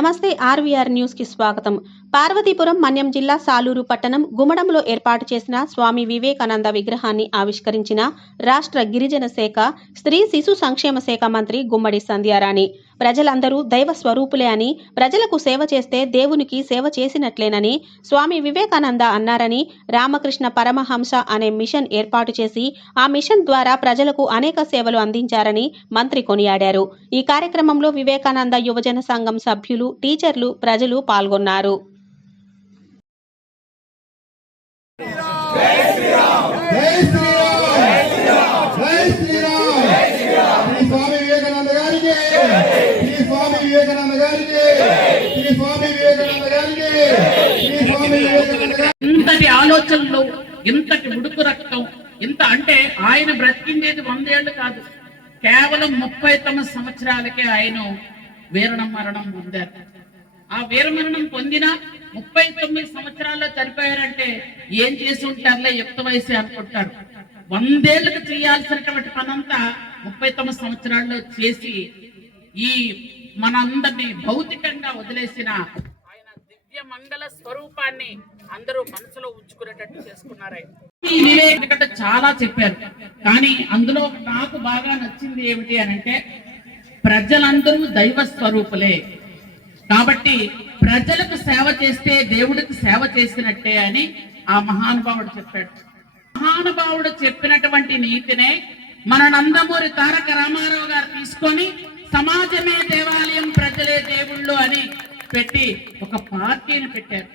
నమస్తే RVR news కి స్వాగతం. పార్వతీపురం మన్యం జిల్లా సాలూరు పట్టణం గుమ్మడంలో ఏర్పాటు చేసిన స్వామి వివేకానంద విగ్రహాన్ని ఆవిష్కరించిన రాష్ట్ర గిరిజన శాఖ, స్త్రీ శిశు సంక్షేమ శాఖ మంత్రి గుమ్మడి సంధ్యారాణి. ప్రజలందరూ దైవ స్వరూపులే అని, ప్రజలకు సేవ చేస్తే దేవునికి సేవ చేసినట్లేనని స్వామి వివేకానంద అన్నారని, రామకృష్ణ పరమహంస అనే మిషన్ ఏర్పాటు చేసి ఆ మిషన్ ద్వారా ప్రజలకు అనేక సేవలు అందించారని మంత్రి కొనియాడారు. ఈ కార్యక్రమంలో వివేకానంద యువజన సంఘం సభ్యులు, టీచర్లు, ప్రజలు పాల్గొన్నారు. ఇంతటి ఆలోచనలు, ఇంతటి ఉడుకు రక్తం, ఇంత అంటే ఆయన బ్రతికించేది 100 ఏళ్ళు కాదు, కేవలం 39 సంవత్సరాలకే ఆయన వీరణ మరణం పొందారు. ఆ వీరమరణం పొందిన 39 సంవత్సరాల్లో చనిపోయారంటే ఏం చేసి ఉంటారులే, యుక్త వయసు అనుకుంటారు. 100 ఏళ్ళకు చేయాల్సినటువంటి పనంతా 39 సంవత్సరాల్లో చేసి ఈ మనందరినీ భౌతికంగా వదిలేసిన ఆయన దివ్య మంగళ స్వరూపాన్ని అందరూ మనసులో ఉంచుకునేటట్టు చేసుకున్నారు. ఎందుకంటే చాలా చెప్పారు, కానీ అందులో నాకు బాగా నచ్చింది ఏమిటి అని అంటే, ప్రజలందరూ దైవ స్వరూపులే కాబట్టి ప్రజలకు సేవ చేస్తే దేవుడికి సేవ చేసినట్టే అని ఆ మహానుభావుడు చెప్పాడు. మహానుభావుడు చెప్పినటువంటి నీతినే మన నందమూరి తారక రామారావు గారు తీసుకొని సమాజమే దేవాలయం, ప్రజలే దేవుళ్ళు అని పెట్టి ఒక పార్టీని పెట్టారు.